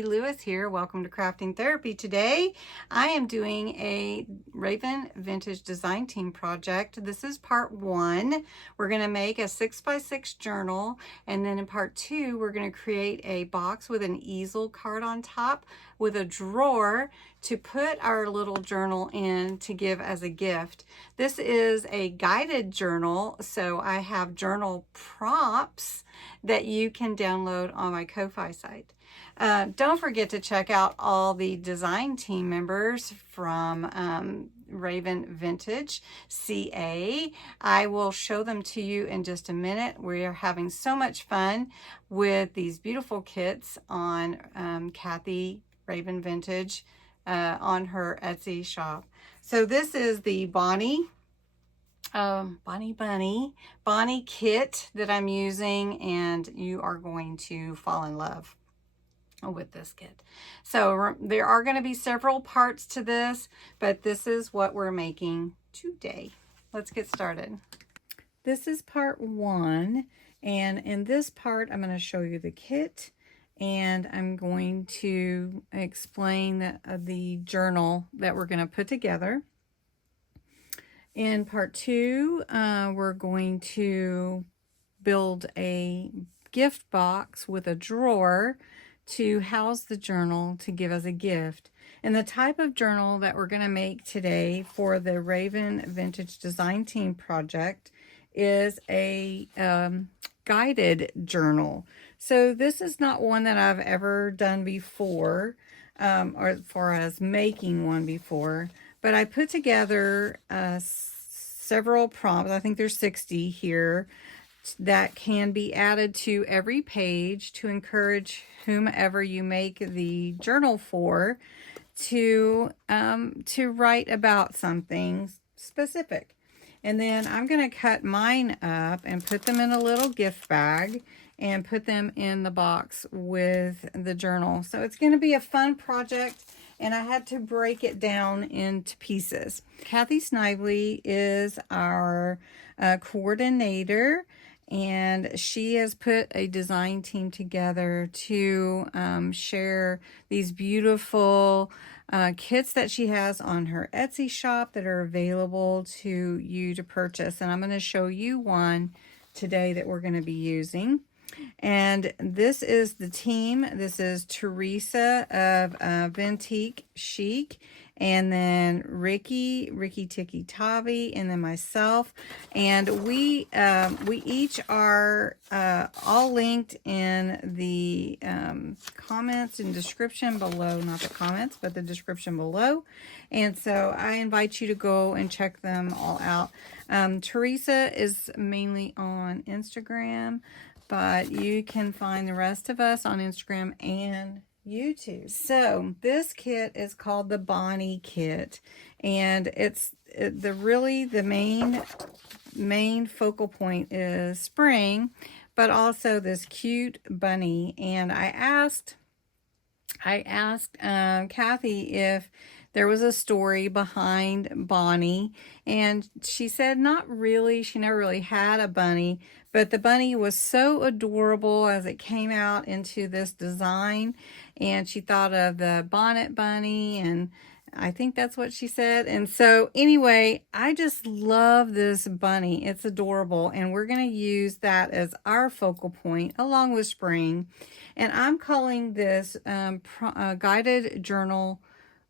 Hi, Lewis here. Welcome to Crafting Therapy. Today I am doing a Raven Vintage Design Team project. This is part 1. We're going to make a 6x6 journal, and then in part 2 we're going to create a box with an easel card on top with a drawer to put our little journal in to give as a gift. This is a guided journal, so I have journal prompts that you can download on my Ko-Fi site. Don't forget to check out all the design team members from Raven Vintage CA. I will show them to you in just a minute. We are having so much fun with these beautiful kits on Kathy Raven Vintage on her Etsy shop. So this is the Bonnie kit that I'm using, and you are going to fall in love with this kit. So there are going to be several parts to this, but this is what we're making today. Let's get started. This is part 1, and in this part I'm going to show you the kit, and I'm going to explain the journal that we're going to put together. In part 2, we're going to build a gift box with a drawer to house the journal to give as a gift. And the type of journal that we're going to make today for the Raven Vintage Design Team project is a guided journal. So this is not one that I've ever done before, or as far as making one before. But I put together several prompts. I think there's 60 here that can be added to every page to encourage whomever you make the journal for to write about something specific. And then I'm going to cut mine up and put them in a little gift bag and put them in the box with the journal. So it's going to be a fun project, and I had to break it down into pieces. Kathy Snively is our coordinator, and she has put a design team together to share these beautiful kits that she has on her Etsy shop that are available to you to purchase. And I'm going to show you one today that we're going to be using. And this is the team. This is Teresa of Ventique Chic, and then Ricki Tikki Tavi, and then myself. And we each are all linked in the comments and description below, not the comments, but the description below. And so I invite you to go and check them all out. Teresa is mainly on Instagram, but you can find the rest of us on Instagram and YouTube. So this kit is called the Bonnie kit, and the main focal point is spring, but also this cute bunny. And I asked Kathy if there was a story behind Bonnie, and she said not really. She never really had a bunny, but the bunny was so adorable as it came out into this design, and she thought of the bonnet bunny, and I think that's what she said. And so anyway, I just love this bunny. It's adorable, and we're going to use that as our focal point along with spring. And I'm calling this guided journal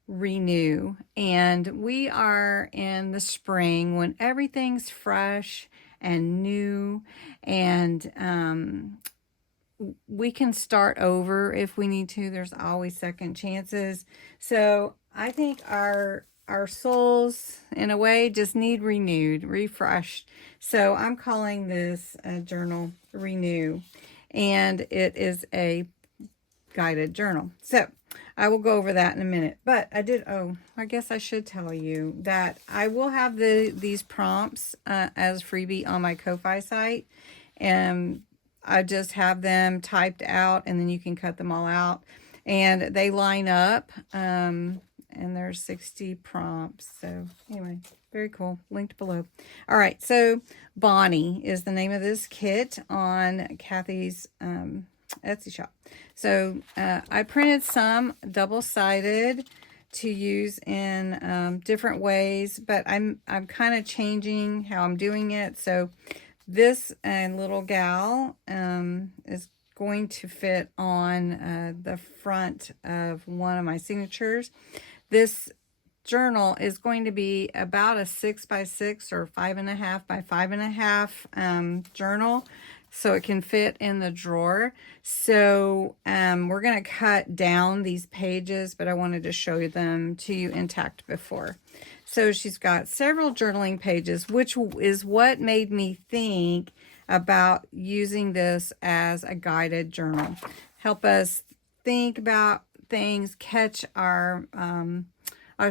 renew, and we are in the spring when everything's fresh and new, and we can start over if we need to. There's always second chances. So I think our souls in a way just need renewed, refreshed. So I'm calling this journal renew, and it is a guided journal. So I will go over that in a minute. But I guess I should tell you that I will have these prompts as freebie on my Ko-Fi site. And I just have them typed out, and then you can cut them all out. And they line up. And there's 60 prompts. So anyway, very cool. Linked below. All right. So Bonnie is the name of this kit on Kathy's Etsy shop. So I printed some double-sided to use in different ways, but I'm kind of changing how I'm doing it. So this little gal is going to fit on the front of one of my signatures. This journal is going to be about a 6x6 or 5.5 by 5.5 journal, so it can fit in the drawer. So we're going to cut down these pages, but I wanted to show them to you intact before. So she's got several journaling pages, which is what made me think about using this as a guided journal. Help us think about things, catch our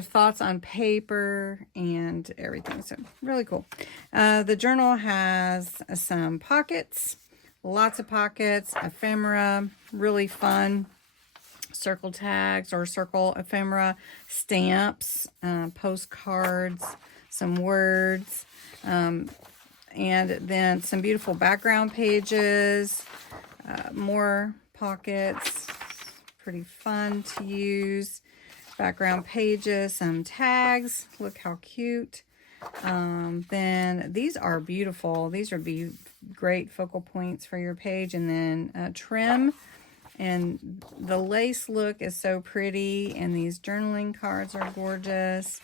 thoughts on paper and everything. So really cool. The journal has some pockets, lots of pockets, ephemera, really fun circle tags or circle ephemera, stamps, postcards, some words, and then some beautiful background pages, more pockets, pretty fun to use. Background pages, some tags. Look how cute. Then these are beautiful. These would be great focal points for your page. And then trim. And the lace look is so pretty. And these journaling cards are gorgeous.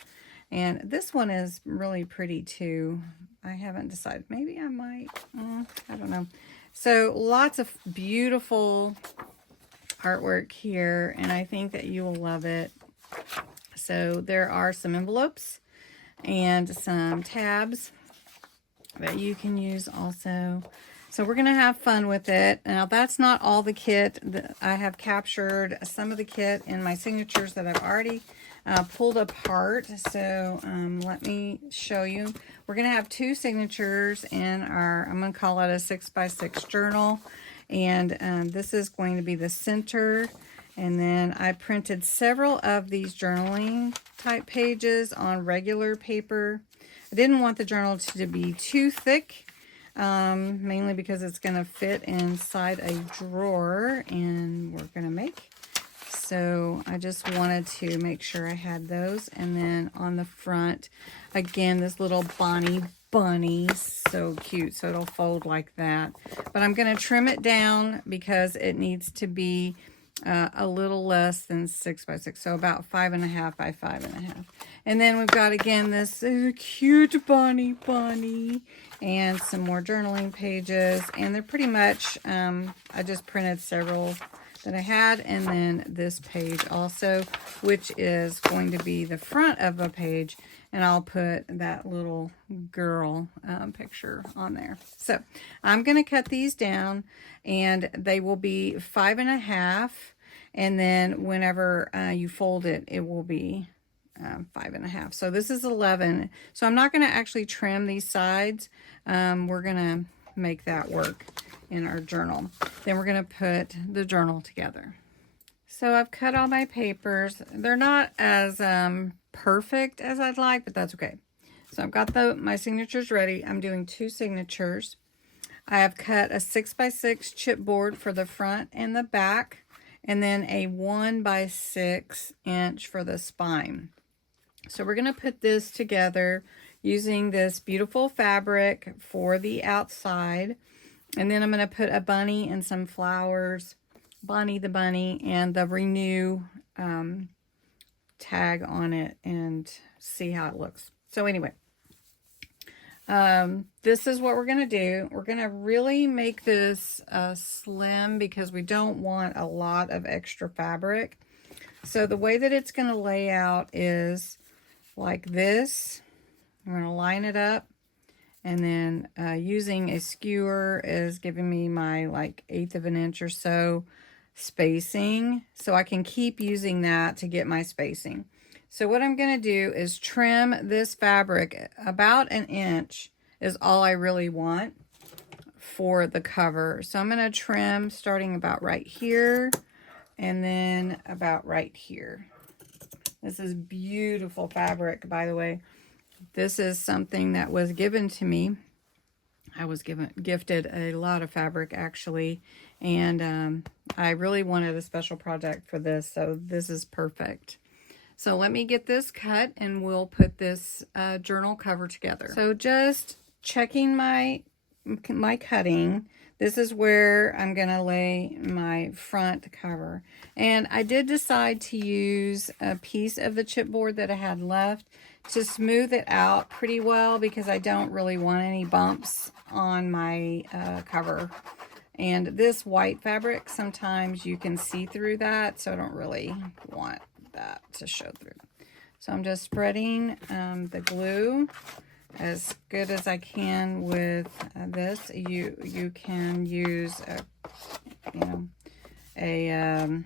And this one is really pretty too. I haven't decided. Maybe I might. I don't know. So lots of beautiful artwork here. And I think that you will love it. So there are some envelopes and some tabs that you can use also. So we're going to have fun with it. Now that's not all the kit. I have captured some of the kit in my signatures that I've already pulled apart. So let me show you. We're going to have 2 signatures in our, I'm going to call it a 6x6 journal. And this is going to be the center. And then I printed several of these journaling type pages on regular paper. I didn't want the journal to be too thick, mainly because it's going to fit inside a drawer and we're going to make. So I just wanted to make sure I had those. And then on the front, again, this little Bonnie bunny, so cute. So it'll fold like that. But I'm going to trim it down because it needs to be a little less than 6x6, so about 5.5 by 5.5. And then we've got again this cute bunny and some more journaling pages, and they're pretty much I just printed several that I had, and then this page also, which is going to be the front of a page, and I'll put that little girl picture on there. So I'm going to cut these down, and they will be 5.5, and then whenever you fold it, it will be 5.5. So this is 11. So I'm not going to actually trim these sides. We're going to make that work in our journal. Then we're going to put the journal together. So I've cut all my papers. They're not as perfect as I'd like, but that's okay. So I've got my signatures ready. I'm doing 2 signatures. I have cut a 6x6 chipboard for the front and the back, and then a 1x6 inch for the spine. So we're going to put this together using this beautiful fabric for the outside. And then I'm going to put a bunny and some flowers, Bonnie the bunny, and the Renew tag on it and see how it looks. So anyway, this is what we're going to do. We're going to really make this slim because we don't want a lot of extra fabric. So the way that it's going to lay out is like this. I'm going to line it up, and then using a skewer is giving me my like 1/8 of an inch or so spacing, so I can keep using that to get my spacing. So what I'm going to do is trim this fabric about 1 inch is all I really want for the cover. So I'm going to trim starting about right here and then about right here. This is beautiful fabric, by the way. This is something that was given to me. I was gifted a lot of fabric actually, And I really wanted a special project for this, so this is perfect. So let me get this cut and we'll put this journal cover together. So just checking my cutting. This is where I'm going to lay my front cover. And I did decide to use a piece of the chipboard that I had left to smooth it out pretty well, because I don't really want any bumps on my cover. And this white fabric, sometimes you can see through that, so I don't really want that to show through. So I'm just spreading the glue as good as I can with this. You can use a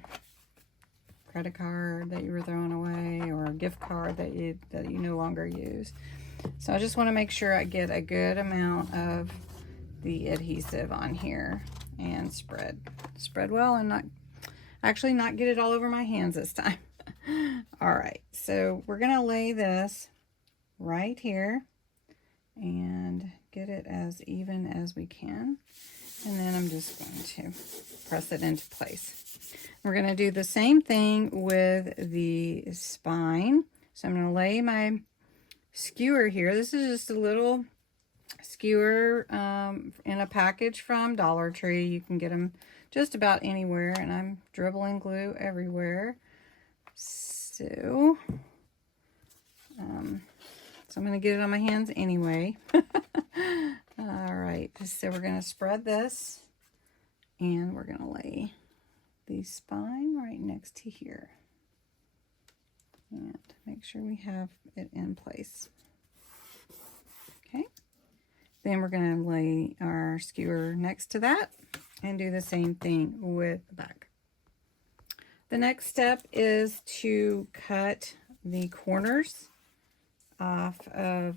credit card that you were throwing away, or a gift card that you no longer use. So I just want to make sure I get a good amount of the adhesive on here and spread well, and not get it all over my hands this time. All right, so we're gonna lay this right here and get it as even as we can, and then I'm just going to press it into place. We're going to do the same thing with the spine. So I'm going to lay my skewer here. This is just a little skewer in a package from Dollar Tree. You can get them just about anywhere, and I'm dribbling glue everywhere. So I'm going to get it on my hands anyway. All right, so we're going to spread this, and we're going to lay the spine right next to here. And make sure we have it in place. Okay. Then we're going to lay our skewer next to that and do the same thing with the back. The next step is to cut the corners off of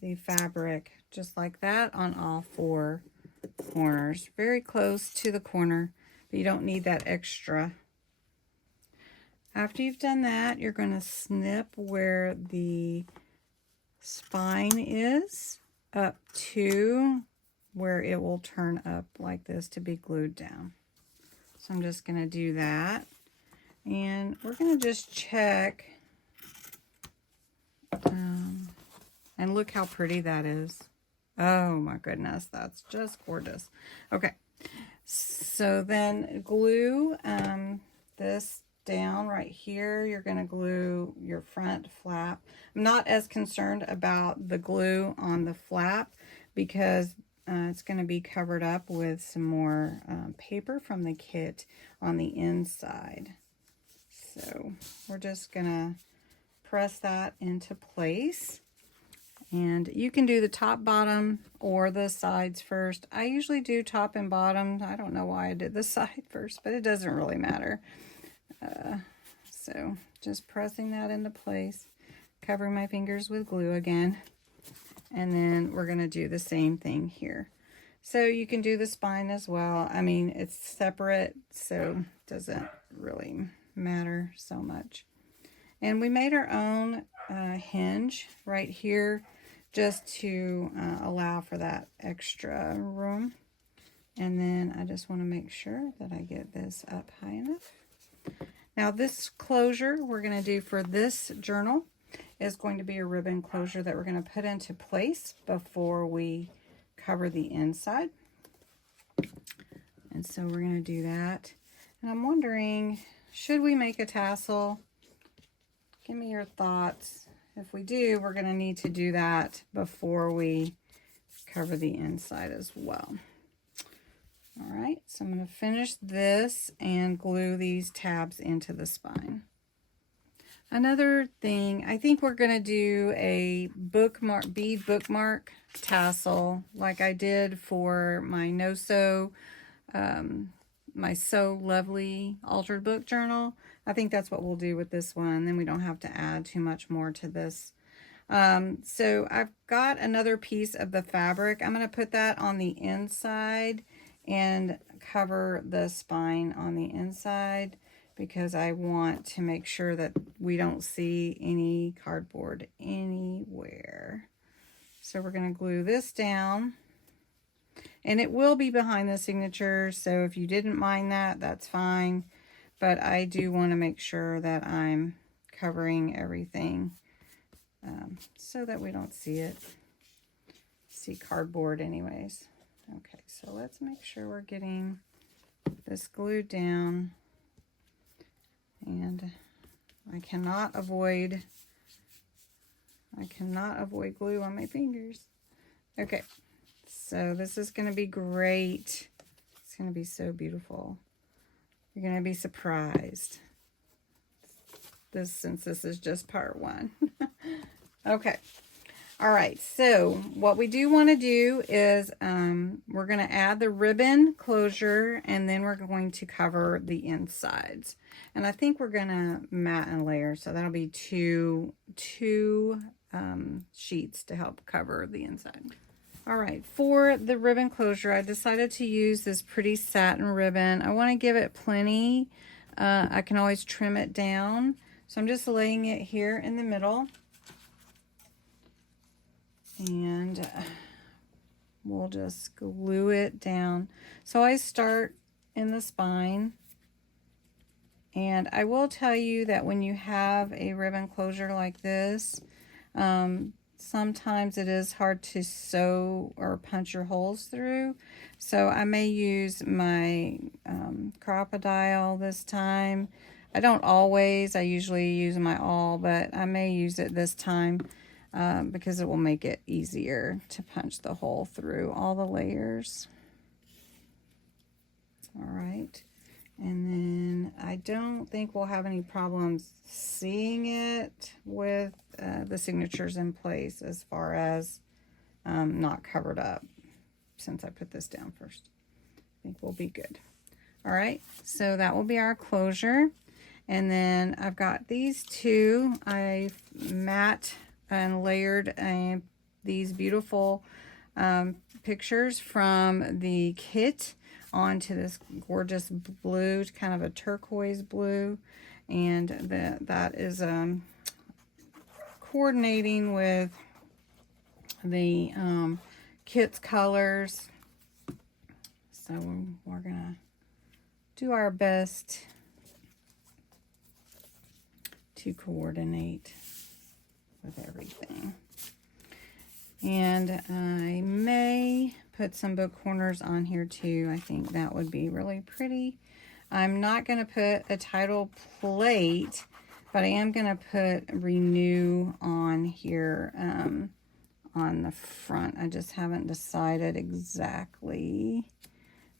the fabric, just like that, on all 4 corners, very close to the corner, but you don't need that extra. After you've done that, you're going to snip where the spine is up to where it will turn up like this to be glued down. So I'm just going to do that, and we're going to just check. And look how pretty that is. Oh my goodness, that's just gorgeous. Okay, so then glue this down right here. You're going to glue your front flap. I'm not as concerned about the glue on the flap, because it's going to be covered up with some more paper from the kit on the inside. So we're just going to press that into place. And you can do the top, bottom, or the sides first. I usually do top and bottom. I don't know why I did the side first, but it doesn't really matter. So just pressing that into place, covering my fingers with glue again. And then we're going to do the same thing here. So you can do the spine as well. I mean, it's separate, so it doesn't really matter so much. And we made our own hinge right here, just to allow for that extra room. And then I just want to make sure that I get this up high enough. Now this closure we're going to do for this journal is going to be a ribbon closure that we're going to put into place before we cover the inside. And so we're going to do that. And I'm wondering, should we make a tassel? Give me your thoughts. If we do, we're going to need to do that before we cover the inside as well. All right, so I'm going to finish this and glue these tabs into the spine. Another thing, I think we're going to do a bookmark, bead bookmark tassel like I did for my my So Lovely Altered Book Journal. I think that's what we'll do with this one. Then we don't have to add too much more to this. So I've got another piece of the fabric. I'm going to put that on the inside and cover the spine on the inside, because I want to make sure that we don't see any cardboard anywhere. So we're going to glue this down And it will be behind the signature, so if you didn't mind that, that's fine. But I do want to make sure that I'm covering everything so that we don't see cardboard anyways. Okay, so let's make sure we're getting this glued down. And I cannot avoid glue on my fingers. Okay, so this is going to be great. It's going to be so beautiful. You're going to be surprised. Since this is just part one. Okay. All right. So what we do want to do is we're going to add the ribbon closure, and then we're going to cover the insides. And I think we're going to mat and layer. So that'll be two sheets to help cover the inside. All right, for the ribbon closure, I decided to use this pretty satin ribbon. I want to give it plenty. I can always trim it down. So I'm just laying it here in the middle. And we'll just glue it down. So I start in the spine. And I will tell you that when you have a ribbon closure like this, sometimes it is hard to sew or punch your holes through. So I may use my crocodile this time. I don't always. I usually use my awl, but I may use it this time because it will make it easier to punch the hole through all the layers. All right. And then I don't think we'll have any problems seeing it with the signatures in place as far as not covered up since I put this down first. I think we'll be good. All right, so that will be our closure. And then I've got these two. I matte and layered these beautiful pictures from the kit onto this gorgeous blue, kind of a turquoise blue, and that is coordinating with the kit's colors. So we're gonna do our best to coordinate with everything. And I may put some book corners on here too. I think that would be really pretty. I'm not going to put a title plate, but I am going to put renew on here on the front. I just haven't decided exactly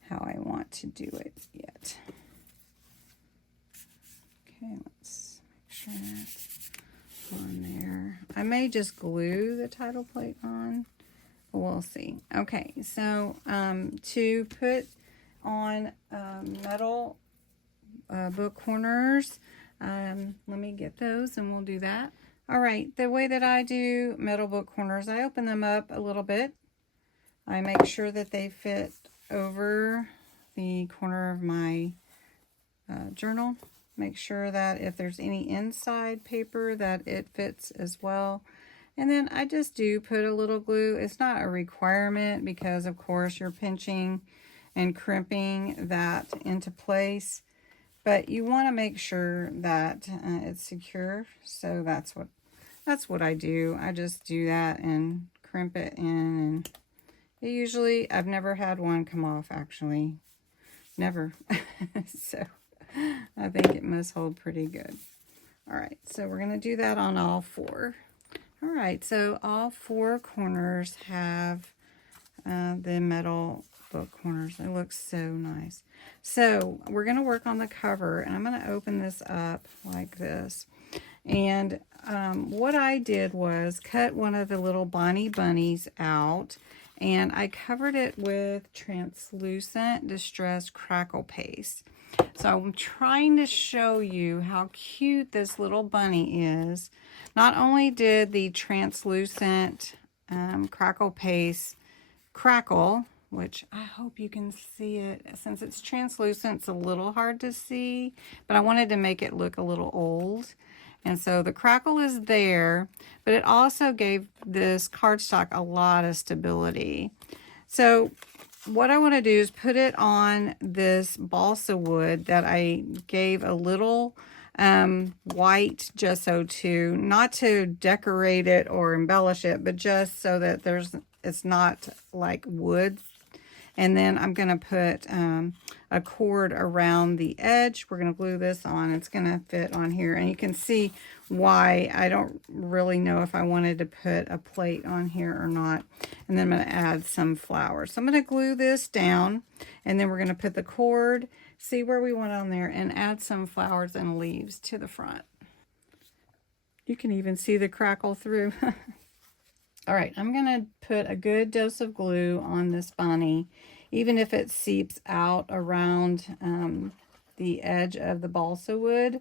how I want to do it yet. Okay, let's make sure that's on there. I may just glue the title plate on. We'll see. Okay, so to put on metal book corners, let me get those and we'll do that. All right, the way that I do metal book corners, I open them up a little bit. I make sure that they fit over the corner of my journal. Make sure that if there's any inside paper that it fits as well. And then I just do put a little glue. It's not a requirement because of course you're pinching and crimping that into place, but you want to make sure that it's secure. So that's what I do. I just do that and crimp it in, and it usually, I've never had one come off actually. Never. So I think it must hold pretty good. All right, so we're going to do that on all four. All right, so all four corners have the metal book corners. It looks so nice. So we're going to work on the cover, and I'm going to open this up like this. And what I did was cut one of the little Bonnie bunnies out, and I covered it with translucent distressed crackle paste. So I'm trying to show you how cute this little bunny is. Not only did the translucent crackle paste crackle, which I hope you can see it. Since it's translucent, it's a little hard to see, but I wanted to make it look a little old. And so the crackle is there, but it also gave this cardstock a lot of stability. So what I want to do is put it on this balsa wood that I gave a little white gesso to, not to decorate it or embellish it, but just so that it's not like wood. And then I'm going to put a cord around the edge. We're going to glue this on. It's going to fit on here. And you can see why I don't really know if I wanted to put a plate on here or not. And then I'm going to add some flowers. So I'm going to glue this down, and then we're going to put the cord, see where we want on there, and add some flowers and leaves to the front. You can even see the crackle through. All right, I'm going to put a good dose of glue on this bunny, even if it seeps out around the edge of the balsa wood.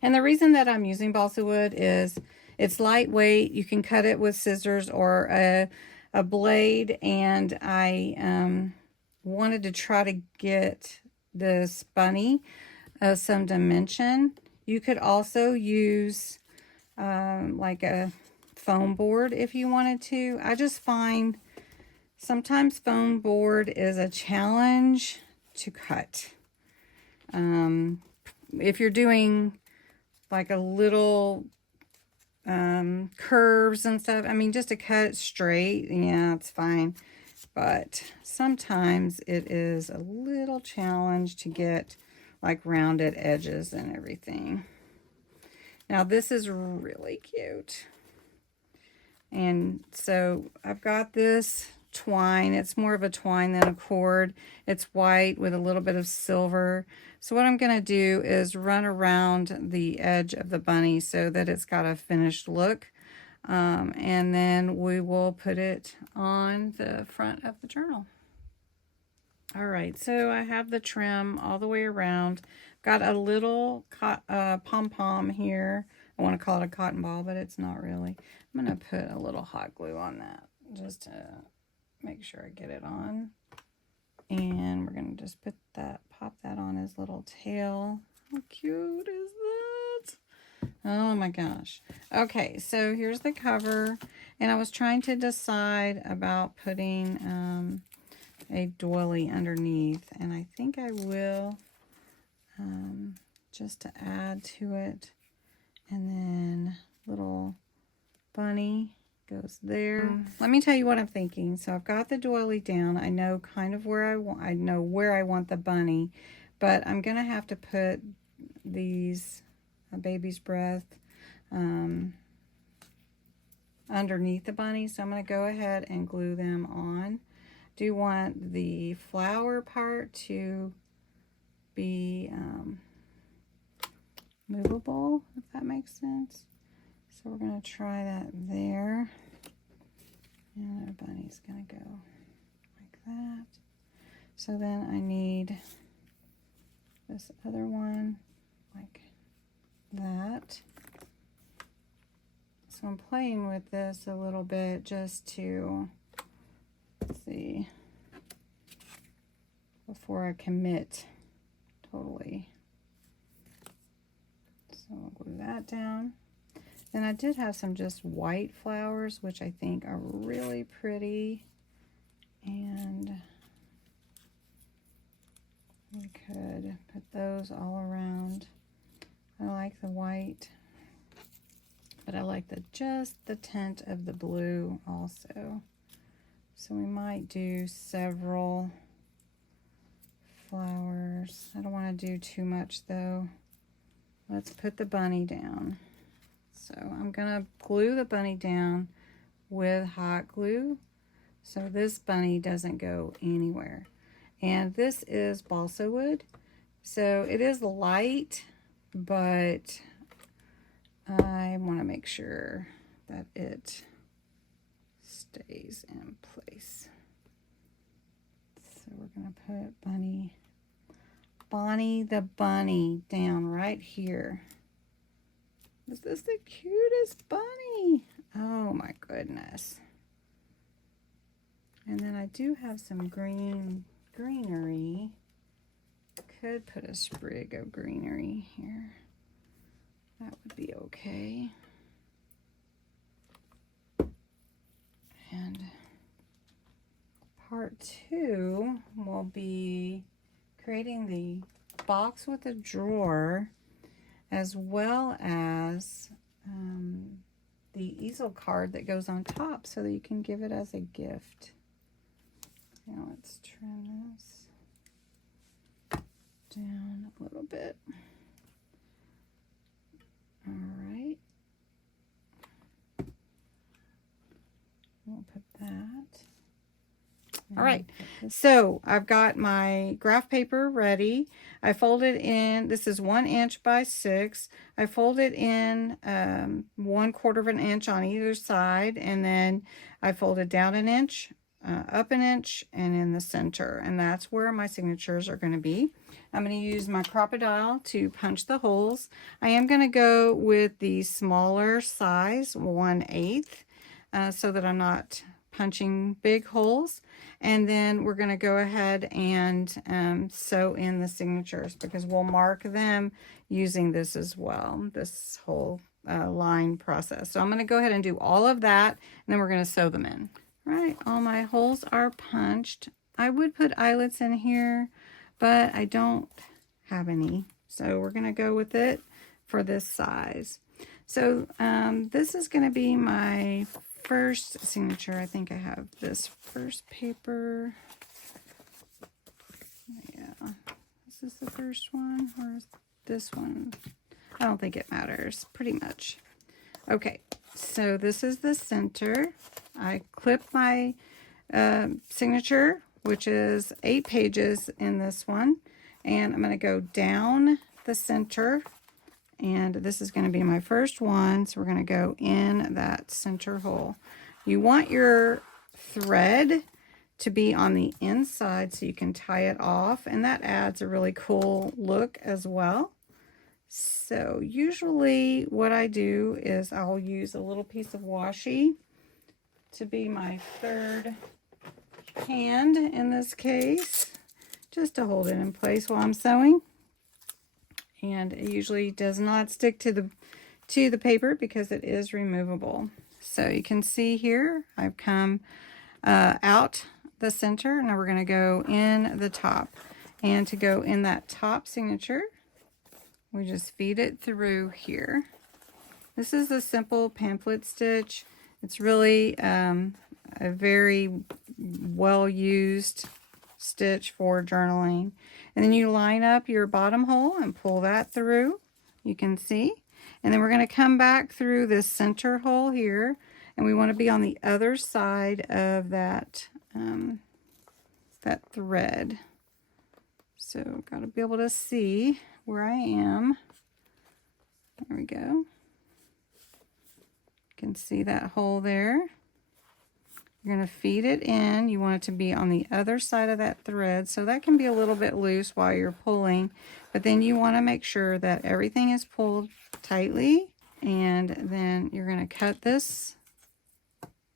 And the reason that I'm using balsa wood is it's lightweight. You can cut it with scissors or a blade, and I wanted to try to get this bunny some dimension. You could also use like a foam board if you wanted to. I just find sometimes foam board is a challenge to cut. If you're doing like a little curves and stuff, I mean, just to cut it straight, yeah, it's fine. But sometimes it is a little challenge to get like rounded edges and everything. Now this is really cute. And so I've got this twine. It's more of a twine than a cord. It's white with a little bit of silver. So what I'm going to do is run around the edge of the bunny so that it's got a finished look. And then we will put it on the front of the journal. All right, so I have the trim all the way around. Got a little pom-pom here. I want to call it a cotton ball, but it's not really. I'm going to put a little hot glue on that just to make sure I get it on. And we're going to just pop that on his little tail. How cute is that? Oh my gosh. Okay, so here's the cover. And I was trying to decide about putting a doily underneath. And I think I will, just to add to it. And then little bunny goes there. Let me tell you what I'm thinking. So I've got the doily down. I know kind of where I know where I want the bunny, but I'm gonna have to put these baby's breath underneath the bunny. So I'm gonna go ahead and glue them on. Do want the flower part to be movable, if that makes sense. So we're going to try that there. And our bunny's going to go like that. So then I need this other one like that. So I'm playing with this a little bit just to, let's see, before I commit totally. So I'll glue that down. Then I did have some just white flowers, which I think are really pretty. And we could put those all around. I like the white, but I like just the tint of the blue also. So we might do several flowers. I don't want to do too much though. Let's put the bunny down. So I'm gonna glue the bunny down with hot glue so this bunny doesn't go anywhere. And this is balsa wood. So it is light, but I want to make sure that it stays in place. So we're gonna put Bonnie the bunny down right here. Is this the cutest bunny? Oh my goodness. And then I do have some greenery. Could put a sprig of greenery here. That would be okay. And part 2 will be creating the box with a drawer, as well as the easel card that goes on top so that you can give it as a gift. Now let's trim this down a little bit. All right. We'll put that. All right, so I've got my graph paper ready. I folded in, this is 1 inch by 6. I folded in 1/4 of an inch on either side, and then I folded down an inch, up an inch, and in the center, and that's where my signatures are going to be. I'm going to use my crocodile to punch the holes. I am going to go with the smaller size, 1/8, so that I'm not punching big holes. And then we're going to go ahead and sew in the signatures, because we'll mark them using this as well, this whole line process. So I'm going to go ahead and do all of that, and then we're going to sew them in. All right, all my holes are punched. I would put eyelets in here, but I don't have any, so we're going to go with it for this size. So this is going to be my first signature. I think I have this first paper. Yeah, is this the first one, or is this one? I don't think it matters, pretty much. Okay, so this is the center. I clipped my signature, which is 8 pages in this one, and I'm going to go down the center, and this is going to be my first one, so we're going to go in that center hole. You want your thread to be on the inside so you can tie it off, and that adds a really cool look as well. So usually what I do is I'll use a little piece of washi to be my third hand in this case, just to hold it in place while I'm sewing. And it usually does not stick to the paper because it is removable. So you can see here I've come out the center. Now we're going to go in the top, and to go in that top signature, we just feed it through here. This is a simple pamphlet stitch. It's really a very well used stitch for journaling. And then you line up your bottom hole and pull that through, you can see. And then we're going to come back through this center hole here, and we want to be on the other side of that that thread. So got to be able to see where I am. There we go. You can see that hole there. You're going to feed it in. You want it to be on the other side of that thread, so that can be a little bit loose while you're pulling, but then you want to make sure that everything is pulled tightly, and then you're going to cut this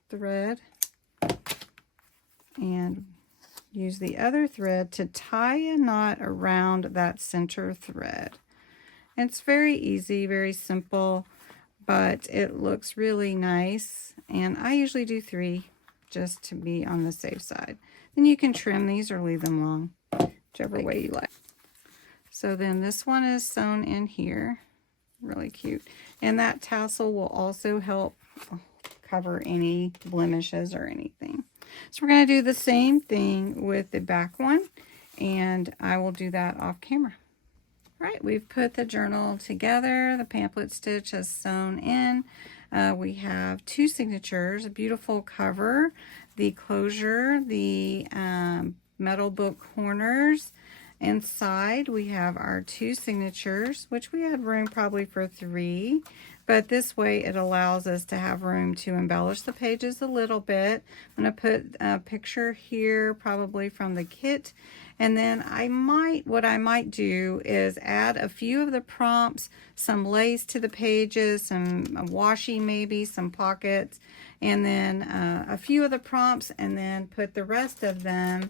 thread and use the other thread to tie a knot around that center thread. It's very easy, very simple, but it looks really nice, and I usually do 3 just to be on the safe side. Then you can trim these or leave them long, whichever way you like. So then this one is sewn in here, really cute, and that tassel will also help cover any blemishes or anything. So we're going to do the same thing with the back one, and I will do that off camera. All right, we've put the journal together. The pamphlet stitch has sewn in. We have 2 signatures, a beautiful cover, the closure, the metal book corners. Inside we have our 2 signatures, which we had room probably for 3, but this way it allows us to have room to embellish the pages a little bit. I'm going to put a picture here, probably from the kit, and then what I might do is add a few of the prompts, some lace to the pages, some washi maybe, some pockets, and then a few of the prompts, and then put the rest of them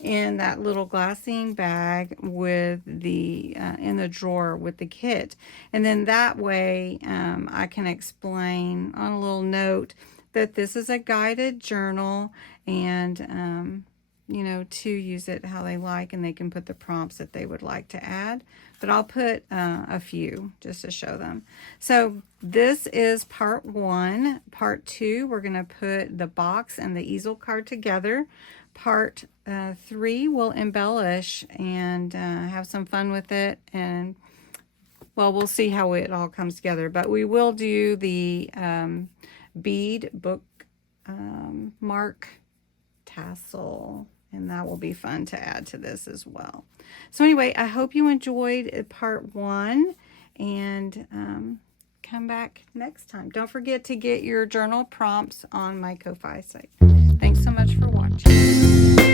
in that little glassine bag with the in the drawer with the kit. And then that way I can explain on a little note that this is a guided journal, and you know, to use it how they like, and they can put the prompts that they would like to add. But I'll put a few just to show them. So this is part 1. Part 2, we're going to put the box and the easel card together. Part 3, we'll embellish and have some fun with it. And, well, we'll see how it all comes together. But we will do the bead book mark tassel, and that will be fun to add to this as well. So anyway, I hope you enjoyed part 1, and come back next time. Don't forget to get your journal prompts on my Ko-Fi site. Thanks so much for watching.